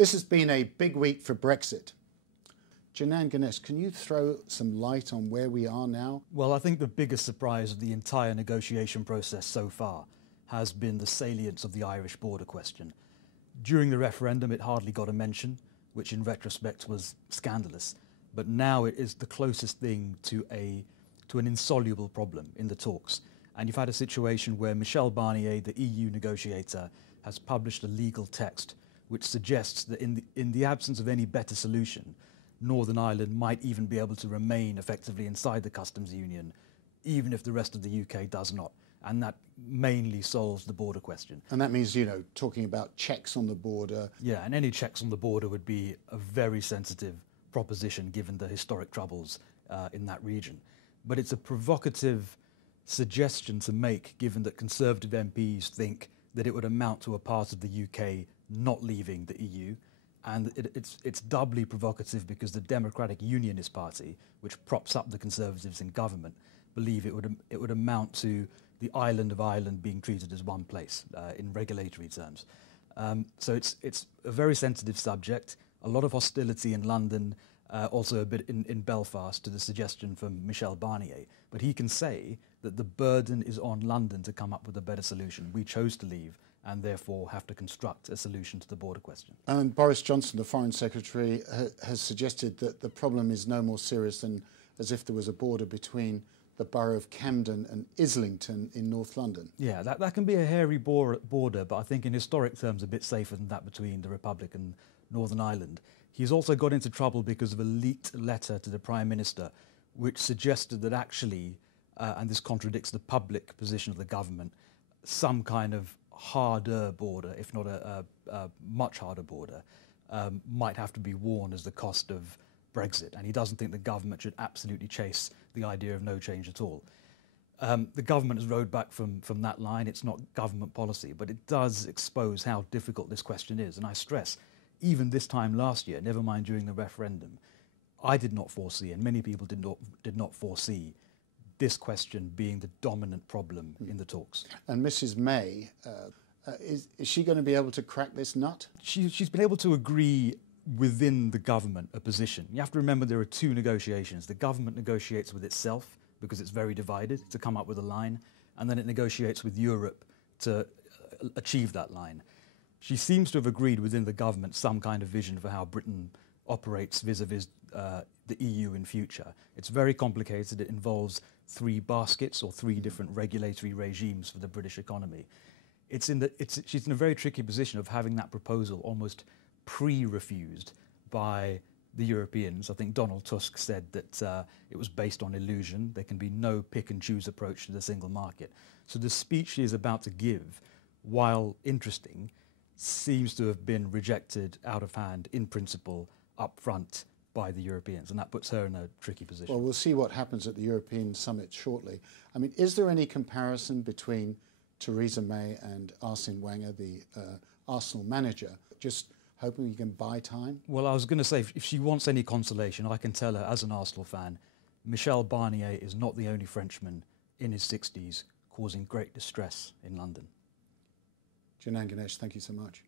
This has been a big week for Brexit. Janan Ganesh, can you throw some light on where we are now? Well, I think the biggest surprise of the entire negotiation process so far has been the salience of the Irish border question. During the referendum, it hardly got a mention, which in retrospect was scandalous. But now it is the closest thing to an insoluble problem in the talks. And you've had a situation where Michel Barnier, the EU negotiator, has published a legal text which suggests that in the absence of any better solution, Northern Ireland might even be able to remain effectively inside the customs union, even if the rest of the UK does not. And that mainly solves the border question. And that means, talking about checks on the border. Yeah, and any checks on the border would be a very sensitive proposition given the historic troubles in that region. But it's a provocative suggestion to make, given that Conservative MPs think that it would amount to a part of the UK not leaving the EU. And it's doubly provocative because the Democratic Unionist Party, which props up the Conservatives in government, believe it would amount to the island of Ireland being treated as one place in regulatory terms. So it's a very sensitive subject. A lot of hostility in London, also a bit in Belfast to the suggestion from Michel Barnier. But he can say that the burden is on London to come up with a better solution. We chose to leave and therefore have to construct a solution to the border question. And Boris Johnson, the Foreign Secretary, has suggested that the problem is no more serious than as if there was a border between the borough of Camden and Islington in North London. Yeah, that can be a hairy border, but I think in historic terms a bit safer than that between the Republic and Northern Ireland. He's also got into trouble because of a leaked letter to the Prime Minister which suggested that actually, and this contradicts the public position of the government, some kind of harder border, if not a much harder border, might have to be worn as the cost of Brexit. And he doesn't think the government should absolutely chase the idea of no change at all. The government has rowed back from that line. It's not government policy, but it does expose how difficult this question is. And I stress, even this time last year, never mind during the referendum, I did not foresee, and many people did not foresee, this question being the dominant problem in the talks. And Mrs May, is she going to be able to crack this nut? She's been able to agree within the government a position. You have to remember there are two negotiations. The government negotiates with itself because it's very divided to come up with a line, and then it negotiates with Europe to achieve that line. She seems to have agreed within the government some kind of vision for how Britain operates vis-a-vis the EU in future. It's very complicated. It involves three baskets or three different regulatory regimes for the British economy. She's in a very tricky position of having that proposal almost pre-refused by the Europeans. I think Donald Tusk said that it was based on illusion. There can be no pick-and-choose approach to the single market. So the speech she is about to give, while interesting, seems to have been rejected out of hand in principle up front by the Europeans, and that puts her in a tricky position. Well, we'll see what happens at the European summit shortly. I mean, is there any comparison between Theresa May and Arsene Wenger, the Arsenal manager, just hoping we can buy time? Well, I was going to say, if she wants any consolation, I can tell her, as an Arsenal fan, Michel Barnier is not the only Frenchman in his 60s causing great distress in London. Janan Ganesh, thank you so much.